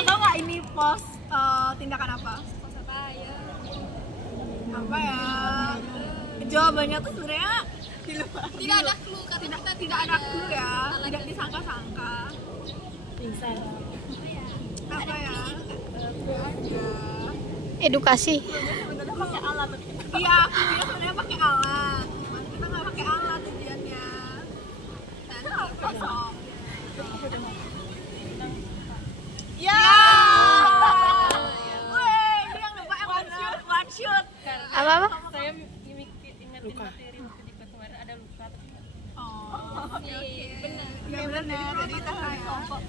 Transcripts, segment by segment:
yang tahu nggak ini pos tindakan apa? Pos apa ya? Apa ya? Jawabannya tuh sebenarnya di luar. Tidak ada clue karena kita Tidak ada clue ya, tidak disangka-sangka. Pingsan. Apa ya? Edukasi. Sebenarnya pakai alat. Iya, dia sebenarnya pakai alat. Cuman kita nggak pakai alat ujiannya. Dan kosong. Ya. Wih, ini yang lupa yang one shoot. Apa? Saya ingetin materi waktu di kemarin ada luka. Oh, oke. benar. Ya benar. Jadi kita kayak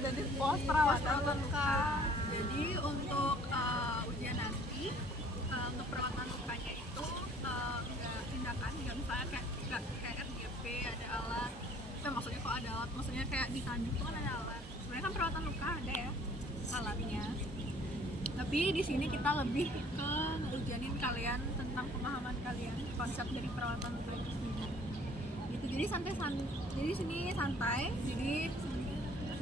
dari pos perawatan luka. Jadi untuk ujian nanti untuk perawatan lukanya itu nggak tindakan, nggak misalnya kayak RGP ada alat. Maksudnya kok ada alat? Maksudnya kayak di Tanjung itu kan ada alat. Sebenarnya kan perawatan luka ada ya alatnya. Tapi di sini kita lebih ke ujianin kalian tentang pemahaman kalian konsep dari perawatan luka itu sendiri. Gitu. Jadi jadi sini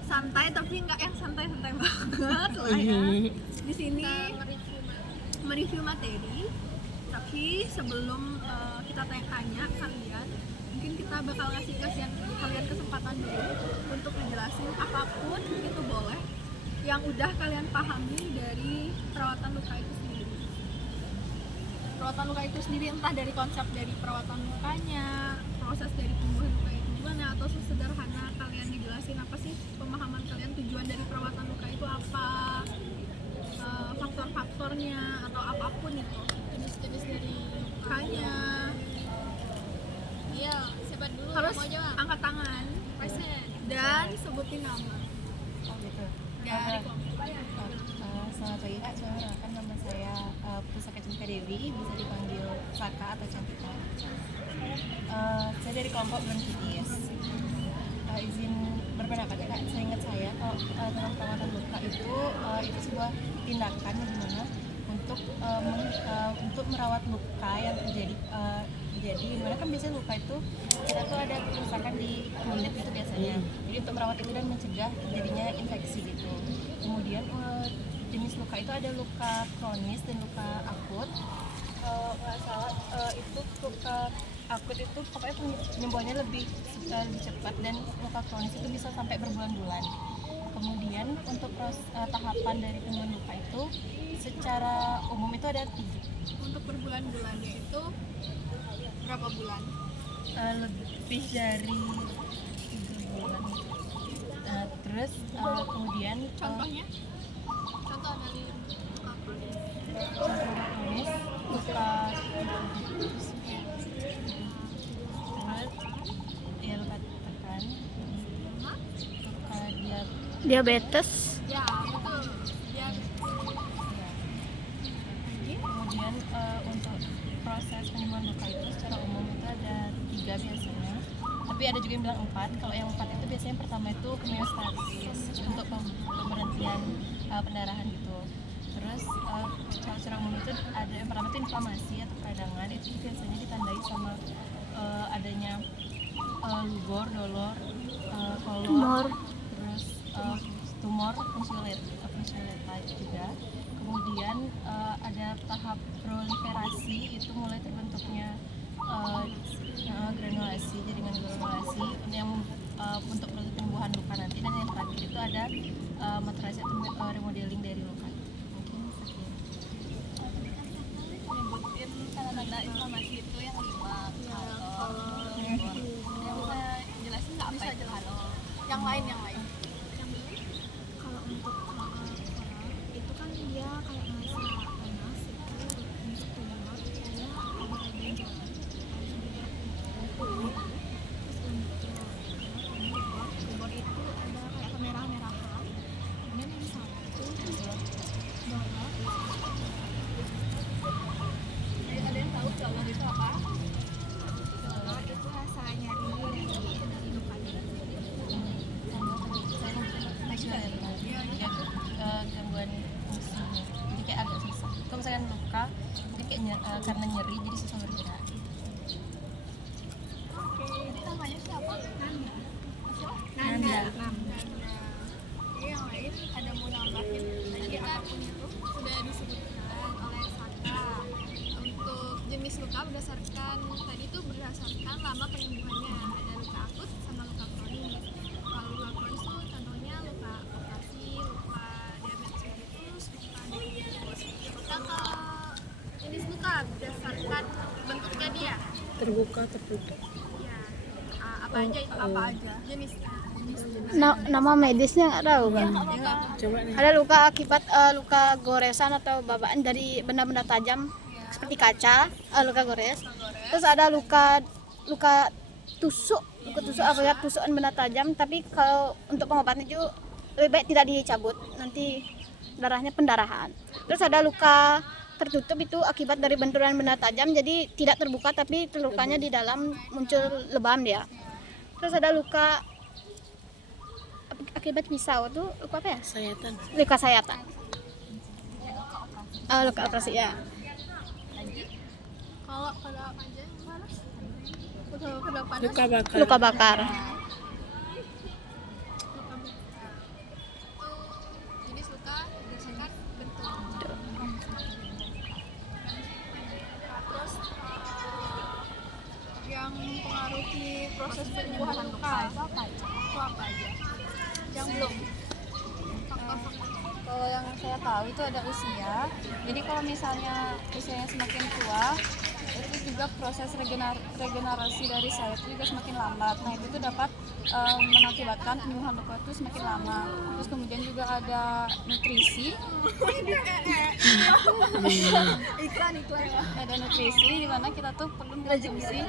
santai tapi nggak yang santai-santai banget lah ya. Di sini mereview materi, tapi sebelum kita tanya kalian, mungkin kita bakal ngasih kalian kesempatan dulu untuk ngejelasin apapun itu boleh yang udah kalian pahami dari perawatan luka itu sendiri. Perawatan luka itu sendiri entah dari konsep dari perawatan lukanya, proses dari penyembuhan luka itu gimana, atau sesederhana kalian dijelasin apa sih pemahaman kalian tujuan dari perawatan luka itu apa, faktor-faktornya atau apapun itu, jenis-jenis dari lukanya. Iya, siapa dulu Harus mau jawab? angkat tangan Present. dan sebutin nama Oh gitu. dari kelompok. Selamat pagi Kak, perkenalkan nama saya Pusaka Cantika Dewi, bisa dipanggil Saka atau Cantika. Saya dari kelompok bronkitis. Izin berpendapat ya Kak, seingat saya kalau dalam perawatan luka itu sebuah tindakan yang dimana untuk merawat luka yang terjadi dimana kan biasanya luka itu kita tuh ada kerusakan di kulit itu biasanya, jadi untuk merawat itu dan mencegah terjadinya infeksi gitu. Kemudian jenis luka itu ada luka kronis dan luka akut. Nggak salah itu luka akut itu pokoknya penyembuhannya lebih cepat, dan luka kronis itu bisa sampai berbulan-bulan. Kemudian untuk tahapan dari penyembuhan luka itu secara umum itu ada 3. Untuk berbulan-bulannya itu berapa bulan? Lebih dari 3 bulan. Terus kemudian Contohnya? Contoh dari contoh kronis luka terus ya luka tekan, luka Diabetes. ya betul. Ya, kemudian untuk proses penyembuhan luka itu secara umum itu ada 3 biasanya, tapi ada juga yang bilang 4. Kalau yang 4 itu biasanya yang pertama itu homeostatis untuk pemberhentian pendarahan gitu. Terus secara umum itu ada yang pertama itu inflamasi atau peradangan, itu biasanya ditandai sama adanya lubor, dolor, kolor, terus tumor fungsioleta juga. Kemudian ada tahap proliferasi, itu mulai terbentuknya granulasi, jaringan granulasi yang untuk penyembuhan luka nanti. Dan yang terakhir itu ada maturasi atau remodeling dari luka. Mungkin sekian. nyebutin tanda-tanda inflamasi itu yang 5. Yang bisa jelasin nggak apa Bisa itu? jelasin. Halo. Yang lain Kalau untuk koral itu kan dia kayak ngerasa panas itu untuk tumor dia ada benjolan terus untuk lubor itu ada kayak kemerah-merahan, kemudian yang satu dolor. Jadi ada yang tahu dolor itu apa? Dolor itu rasa nyeri dari lukanya. Ya, gangguan fungsinya, jadi kayak agak susah. Kalau misalkan luka mungkin kayak karena nyeri jadi susah bergerak. Jadi namanya siapa? Nanda. Ini yang lain ada mau nambah luka berdasarkan lama penyembuhannya. Ada luka akut sama luka kronis. Kalau luka kronis tuh contohnya luka operasi, luka diabetes mellitus, luka diabetes. Kalau jenis luka berdasarkan bentuknya dia. Terbuka, tertutup. Ya, apa aja itu? Apa aja? Jenis. Nama medisnya nggak tahu kan? Coba nih. Ada luka akibat luka goresan atau babaan dari benda-benda tajam seperti kaca, luka gores. Terus ada luka tusuk akibat tusukan benda tajam. Tapi kalau untuk pengobatan itu lebih baik tidak dicabut, nanti darahnya pendarahan. Terus ada luka tertutup itu akibat dari benturan benda tajam, jadi tidak terbuka tapi lukanya di dalam muncul lebam dia. Terus ada luka akibat pisau itu luka apa ya? Sayatan. Luka sayatan. Luka operasi ya. Kalau pada aja mana? Pada panas. Luka bakar. Luka bakar. Jenis luka berdasarkan bentuk. Terus yang mempengaruhi proses penyembuhan luka itu apa aja? Yang belum. Kalau yang saya tahu itu ada usia. Jadi kalau misalnya usianya semakin tua, itu juga proses regenerasi dari sel itu juga semakin lambat. Nah itu tuh dapat mengakibatkan penyembuhan luka itu semakin lama. Terus kemudian juga ada nutrisi. Iklan. Ada nutrisi di mana kita tuh perlu mengkonsumsi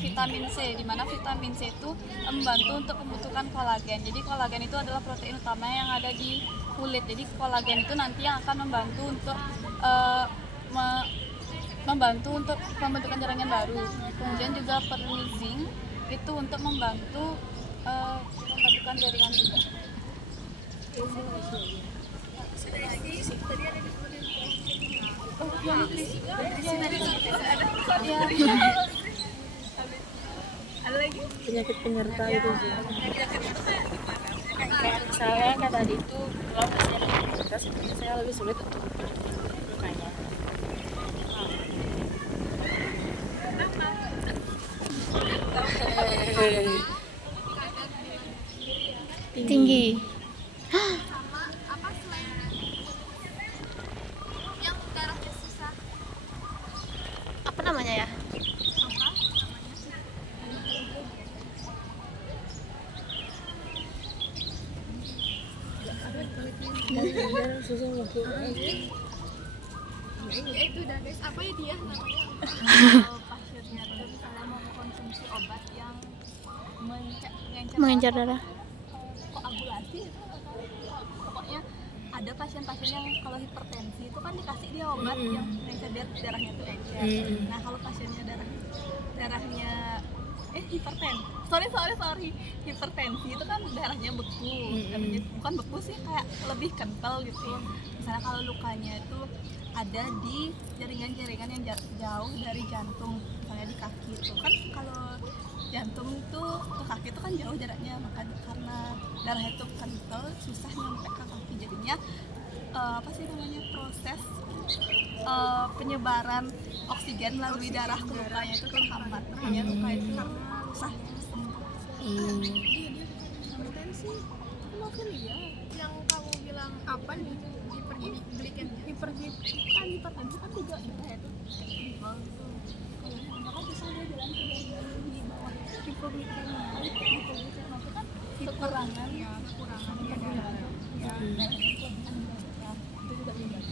vitamin C, di mana vitamin C itu membantu untuk pembentukan kolagen. Jadi kolagen itu adalah protein utama yang ada di kulit. Jadi kolagen itu nanti yang akan membantu untuk pembentukan jaringan baru. Kemudian juga perlu zinc itu untuk membantu pembentukan jaringan juga. Ada lagi penyakit penyerta itu sih. Kayak saya kan tadi itu kalau pasien penyerta sebenarnya saya lebih sulit untuk menyembuhkan lukanya. Tinggi. Sama apa selain yang darahnya susah? Apa namanya ya? Susah waktu. Itu udah guys, apa ya dia namanya? Kalau pasiennya itu misalnya mau mengkonsumsi obat yang Mengencar darah. koagulasi, pokoknya ada pasien-pasien yang kalau hipertensi itu kan dikasih dia obat yang mengencar darahnya itu encer. Nah kalau pasiennya darahnya hipertensi itu kan darahnya beku. Bukan beku sih, kayak lebih kental gitu. Misalnya kalau lukanya itu ada di jaringan-jaringan yang jauh dari jantung, misalnya di kaki itu kan, kalau jantung itu ke kaki itu kan jauh jaraknya, maka karena darah itu kental susah nyampe ke kaki, jadinya proses penyebaran oksigen melalui darah ke lukanya itu terhambat, makanya luka itu susah sembuh. Hipertensi mungkin ya yang kamu bilang apa nih, hipertensi kan juga ya itu di bawah itu, maka susah dia jalan di bawah hipoglikemia itu kan kekurangan itu juga menyebabkan,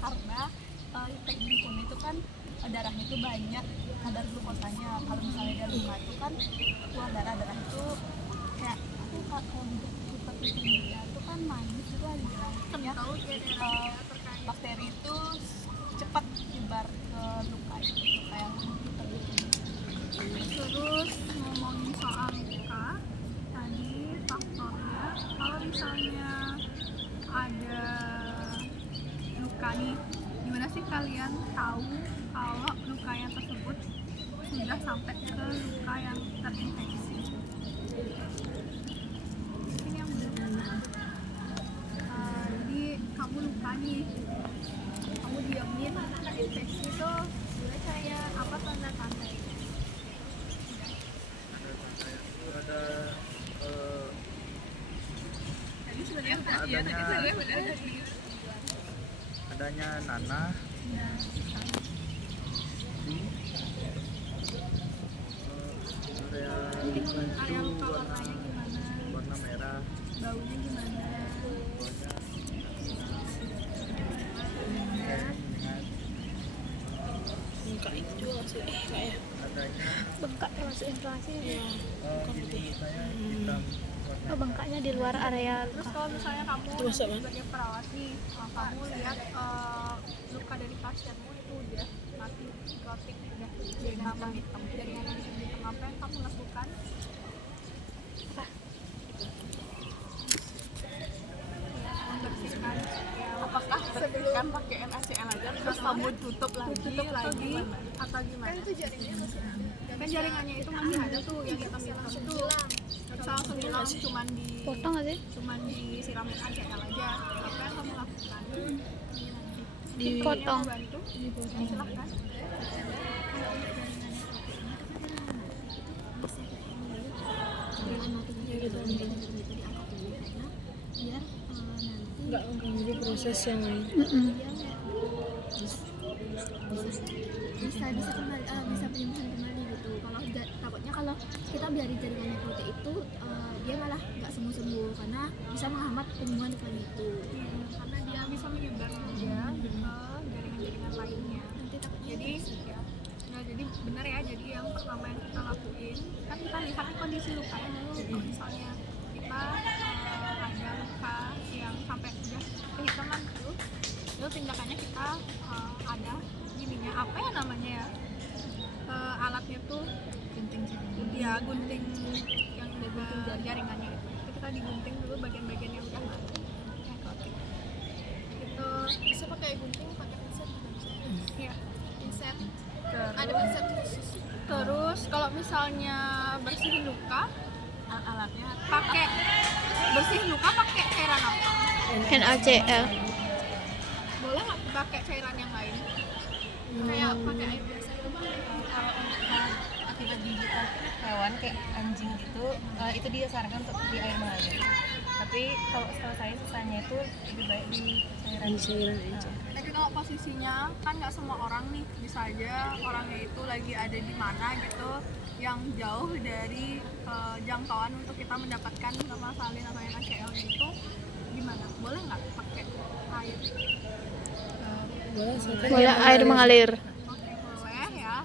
karena hiperglikemia itu kan darahnya itu banyak kadar glukosanya. Kalau misalnya dia luka itu kan keluar darah itu kayak kalau hiperglikemia itu kan manis juga dibilang ya, bakteri itu cepat nyebar ke luka yang hiperglikemia. Terus ngomongin soal luka, tadi faktornya kalau misalnya ada luka nih, gimana sih kalian tahu kalau lukanya tersebut sudah sampai ke luka yang terinfeksi? Ini yang belum. Jadi kamu luka nih, kamu diamin terinfeksi tuh, sebenarnya kayak apa tanda adanya nanah di area luka itu warna merah, Baunya gimana? adanya Bengkak termasuk inflasi. gigi saya hitam warna Oh, bengkaknya di luar area Terus luka. kalau misalnya kamu sebagai perawat nih, kamu lihat luka dari pasienmu itu udah mati, nekrotik, udah jadi tambah hitam, jaringan yang hitam, apa yang kamu lakukan? Membersihkan. Apakah bersihkan pakai NaCl aja terus kamu tutup lagi Atau gimana? Kan jaringannya itu masih ada tuh yang hitam-hitam itu. Nggak bisa langsung hilang, Potong nggak sih? cuman disiramin ACL aja. Apa yang kamu lakukan? Dipotong. Mau bantu? Silahkan. nggak mengganggu proses yang lain. bisa kembali bisa penyembuhan kembali gitu. Kalau takutnya kalau kita biarin jaringan nekrotik itu dia malah nggak sembuh karena bisa menghambat penyembuhan lukanya itu. Karena dia bisa menyebar juga ke jaringan-jaringan lainnya. Nanti takutnya Jadi ya, nah, jadi benar ya. Jadi yang pertama yang kita lakuin kan kita lihat kondisi lukanya dulu. Kalau misalnya kita ada luka yang sampai udah kehitaman tuh, itu tindakannya kita ada gininya, apa ya namanya ya, alatnya tuh gunting yang udah jaringannya itu kita digunting dulu bagian-bagian yang udah mati nekrotik. Itu bisa pakai gunting, pakai pinset juga bisa. ya. Pinset ada pinset khusus. Terus kalau misalnya bersihin luka, alatnya pakai bersihin luka pakai cairan apa? NaCl. Boleh nggak pakai cairan yang lain? Kayak pakai air biasa itu boleh. Kalau untuk akibat gigitan hewan kayak anjing gitu, itu disarankan untuk di air mengalir. Tapi kalau setahu saya sisanya itu lebih baik di cairan. aja. Tapi kalau posisinya kan nggak semua orang nih, bisa aja orangnya itu lagi ada di mana gitu, yang jauh dari jangkauan untuk kita mendapatkan normal salin atau yang NaCl itu, gimana? Boleh nggak pakai air? Boleh air mengalir. Oke, boleh ya.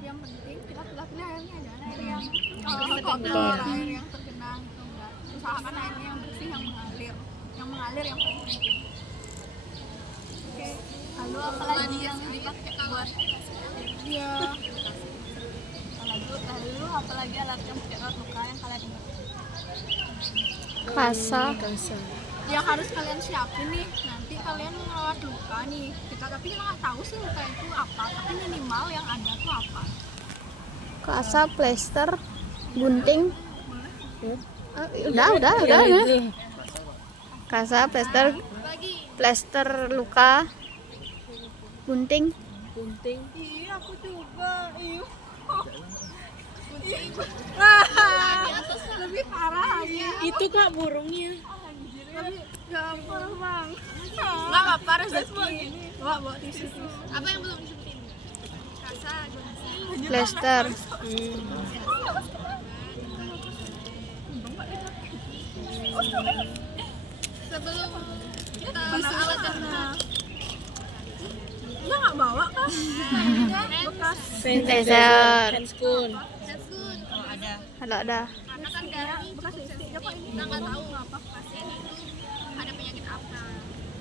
Yang penting kita pilih airnya jangan air yang kotor, air yang tergenang gitu enggak. Usahakan airnya yang bersih, yang mengalir yang paling penting. Oke. Lalu apalagi yang dipakai buat iya. lalu apalagi alat yang pakai rawat luka yang kalian ingat? Kasa. Yang harus kalian siapin nih, nanti kalian merawat luka nih. Tapi kita nggak tahu sih luka itu apa, tapi minimal yang ada tuh apa. Kasa, plester, gunting. Udah. Kasa, plester luka, gunting. Iya, aku juga. Iya. Lebih parah lagi. Itu Kak burungnya. Ya ampun, Bang. Nggak apa-apa, rezeki. Bawa tisu. Apa yang belum disebutin? Kasa, gunting, Plester. sebelum kita alat yang Dia nggak bawa kan? Bekas. Sanitizer. Handscoon. that's good. Kalau ada. Karena kan dari Bekas listrik apa ini? kita nggak tahu apa pasien itu ada penyakit apa.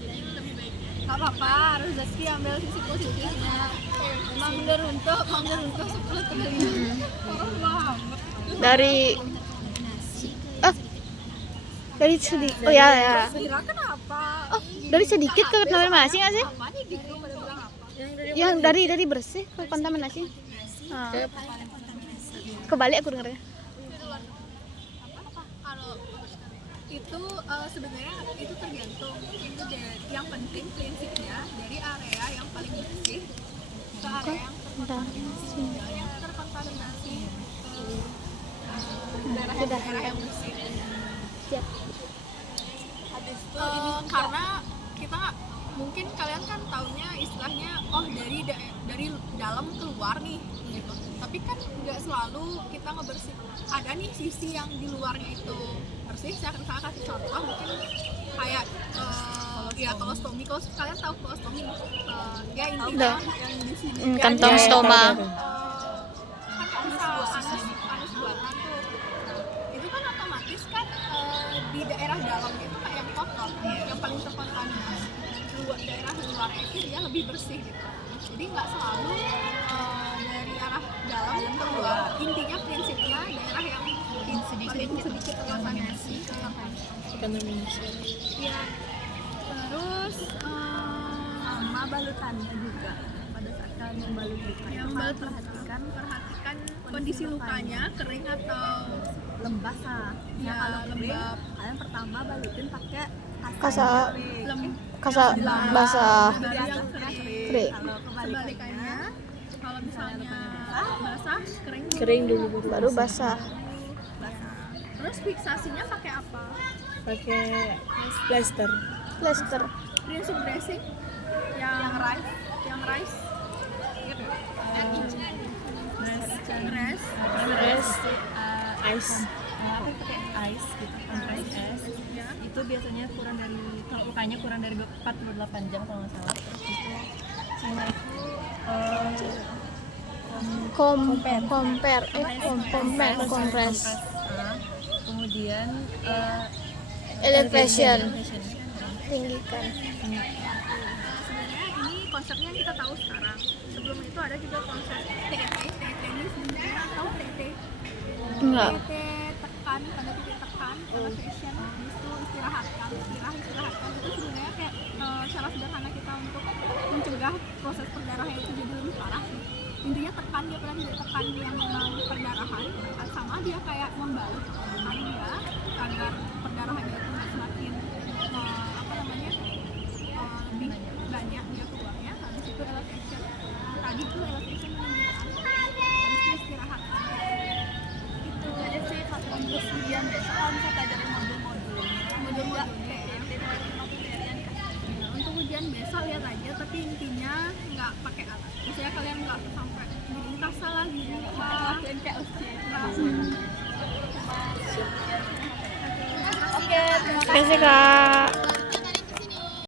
Jadi lebih baik Nggak apa-apa, rezeki ambil sisi positifnya. Emang deruntuh 10 triliun. Orang banget. Dari sedikit. Oh ya. Kira kenapa? Dari sedikit ke kontaminasi nggak sih? Apanya gitu pada bilang apa? Yang dari bersih ke kontaminasi. Kebalik aku dengarnya. Itu sebenarnya itu tergantung. Itu yang penting prinsipnya dari area yang paling bersih ke area yang terkontaminasi. Yang terkontaminasi daerah yang bersih. Siap. habis itu ini karena kita mungkin kalian kan taunya istilahnya dari dalam keluar nih gitu, tapi kan nggak selalu kita ngebersih, ada nih sisi yang di luarnya itu bersih. Saya kasih contoh mungkin kayak ya kolostomi. Kalau kalian tahu kolostomi, ya intinya yang di sini Kantong stoma. kan anus buatan tuh. Nah, itu kan otomatis kan di daerah dalam itu kayak yang kotor, yang paling terkontaminasi. Daerah luarnya itu dia lebih bersih gitu. Jadi nggak selalu dari arah dalam keluar. Intinya prinsipnya daerah yang sedikit terkontaminasi. Ya. Terus sama balutannya juga pada saat kalian membalut luka yang itu kalian perhatikan kondisi lukanya kering atau lembab sah. Ya, Nah, kalau kering lembab. kalian pertama balutin pakai Kasa- kering. Kasa basah. baru yang Kering. Kalau kebalikannya kebalikannya, kalau misalnya basah kering Kering dulu Baru basah. Terus fiksasinya pakai apa? pakai plaster. Plaster. Prinsip dressing yang rice dress Terus ice. Apa pakai ice gitu, compress ice. ya. Itu biasanya kurang dari, kalau lukanya kurang dari 48 jam kalau nggak salah. Terus itu sama itu Kompres. Kemudian Elevation. elevation. Tinggikan. Sebenarnya ini konsepnya yang kita tahu sekarang. Sebelum itu ada juga konsep TET ini sebenarnya tahu TT. Enggak. TT tekan, tanda titik tekan, elevation, itu istirahatkan itu sebenarnya kayak cara sederhana kita untuk mencegah proses perdarahan itu jadi lebih parah sih. Intinya tekan dia pada titik tekan yang memang perdarahan, sama dia kayak membalut tekan dia agar perdarahannya itu nggak semakin lebih banyak dia keluarnya. Habis itu elevation, tadi tuh elevation menunjukkan habis itu istirahatkan. itu aja sih kemudian besok kalau kita ajarin modul-modulnya Untuk ujian besok lihat aja, tapi intinya nggak pakai alat. Misalnya kalian nggak sampai gini kasa lah gini lah. kayak ujian Nah, oke terima Terima kasih Kak.